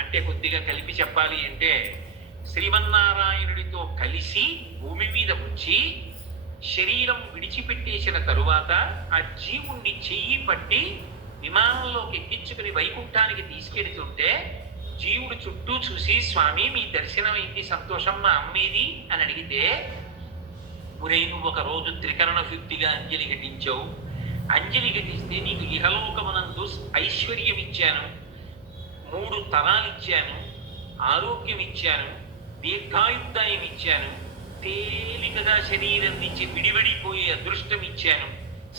అంటే కొద్దిగా కలిపి చెప్పాలి అంటే శ్రీమన్నారాయణుడితో కలిసి భూమి మీద వచ్చి శరీరం విడిచిపెట్టేసిన తరువాత ఆ జీవుణ్ణి చెయ్యి పట్టి విమానంలోకి ఎక్కించుకుని వైకుంఠానికి తీసుకెడుతుంటే జీవుడు చుట్టూ చూసి స్వామి మీ దర్శనం ఏంటి సంతోషం మా అమ్మేది అని అడిగితే ఒరే నువ్వు ఒక రోజు త్రికరణ శుద్ధిగా అంజలి ఘటించావు, అంజలి ఘటిస్తే నీకు ఇహలోకమనందు ఐశ్వర్యం ఇచ్చాను, 3 తరాలు ఇచ్చాను, ఆరోగ్యం ఇచ్చాను, దీర్ఘాయుర్దాయం ఇచ్చాను, తేలికగా శరీరం నుంచి విడివడిపోయే అదృష్టం ఇచ్చాను,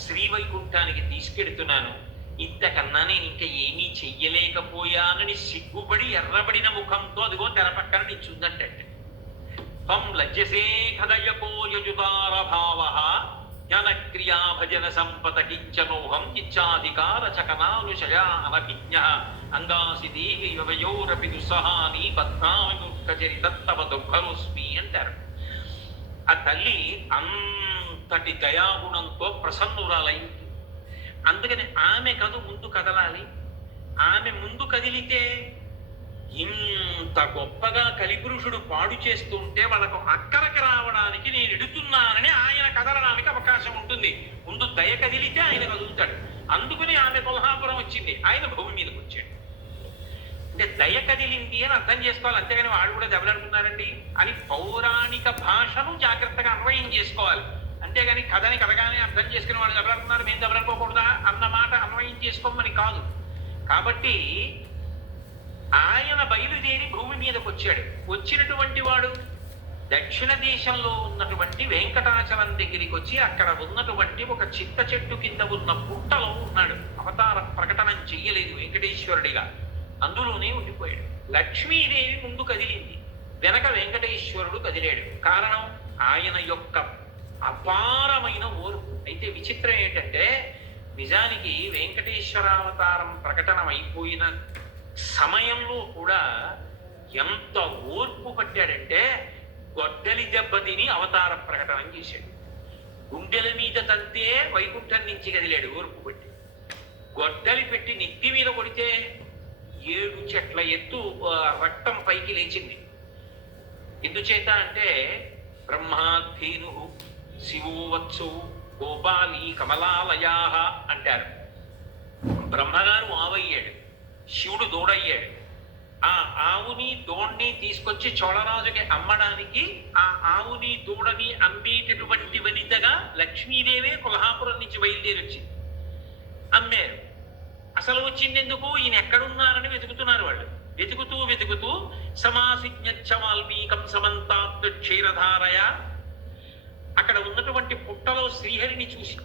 శ్రీవైకుంఠానికి తీసుకెడుతున్నాను, ఇంతకన్నా నేను ఇంకా ఏమీ చెయ్యలేకపోయానని సిగ్గుపడి ఎర్రబడిన ముఖంతో అదిగో తెర పక్కన నిల్చుందంటే త్వం లజ్జసే ఖదయకోయజుతార భావ జ్ఞానక్రియా భజన సంపద కించనోహం ఇచ్చాధికార చకనానుశయా అనభిజ్ఞ అంగాసి దేవి వయోరపి దుస్సహాని పద్మావిముఖచరితత్తవ దుర్భరోస్మి అంటారు. ఆ తల్లి అంతటి దయాగుణంతో ప్రసన్నురాలై, అందుకని ఆమె కదు ముందు కదలాలి. ఆమె ముందు కదిలితే ఇంత గొప్పగా కలిపురుషుడు పాడు చేస్తుంటే వాళ్ళకు అక్కడికి రావడానికి నేను ఎడుతున్నానని ఆయన కదలడానికి అవకాశం ఉంటుంది. ముందు దయ కదిలితే ఆయన కదులుతాడు. అందుకని ఆమె కొల్హాపురం వచ్చింది, ఆయన భూమి మీదకి వచ్చాడు. అంటే దయ కదిలింది అని అర్థం చేసుకోవాలి, అంతేగాని వాళ్ళు కూడా దెబ్బలాడుతున్నారండి అని పౌరాణిక భాషను జాగ్రత్తగా అన్వయం చేసుకోవాలి. అంతేగాని కథని కథగానే అర్థం చేసుకుని వాళ్ళు దెబ్బలాడుతున్నారు మేము దెబ్బలాడుకోకూడదా అన్న మాట అన్వయం చేసుకోమని కాదు. కాబట్టి ఆయన బయలుదేరి భూమి మీదకి వచ్చాడు. వచ్చినటువంటి వాడు దక్షిణ దేశంలో ఉన్నటువంటి వెంకటాచలం దగ్గరికి వచ్చి అక్కడ ఉన్నటువంటి ఒక చింత చెట్టు కింద ఉన్న పుట్టలో ఉన్నాడు. అవతార ప్రకటనం చెయ్యలేదు వెంకటేశ్వరుడిగా, అందులోనే ఉండిపోయాడు. లక్ష్మీదేవి ముందు కదిలింది, వెనక వెంకటేశ్వరుడు కదిలాడు. కారణం ఆయన యొక్క అపారమైన ఓర్పు. అయితే విచిత్రం ఏంటంటే నిజానికి వెంకటేశ్వరావతారం ప్రకటన అయిపోయిన సమయంలో కూడా ఎంత ఓర్పు పట్టాడంటే గొడ్డలి దెబ్బతిని అవతార ప్రకటన చేశాడు. గుండెల మీద తంతే వైకుంఠం నుంచి కదిలాడు ఓర్పు పట్టి. గొడ్డలి పెట్టి నెత్తి మీద కొడితే 7 చెట్ల ఎత్తు రక్తం పైకి లేచింది. ఎందుచేత అంటే బ్రహ్మాధీను శివోవత్సు గోపాలి కమలాలయా అంటారు. బ్రహ్మగారు ఆవయ్యాడు, శివుడు దూడయ్యాడు. ఆ ఆవుని దూడని తీసుకొచ్చి చోళరాజుకి అమ్మడానికి ఆ ఆవుని దూడని అమ్మేటటువంటి వనితగా లక్ష్మీదేవే కొల్హాపురం నుంచి బయలుదేరి వచ్చింది. అమ్మారు. అసలు వచ్చింది ఎందుకు? ఈయన ఎక్కడున్నారని వెతుకుతున్నారు వాళ్ళు. వెతుకుతూ వెతుకుతూ సమాసిజ్ఞచ్చ వాల్మీకం సమంతాత్ క్షీరధారయ అక్కడ ఉన్నటువంటి పుట్టలో శ్రీహరిని చూసి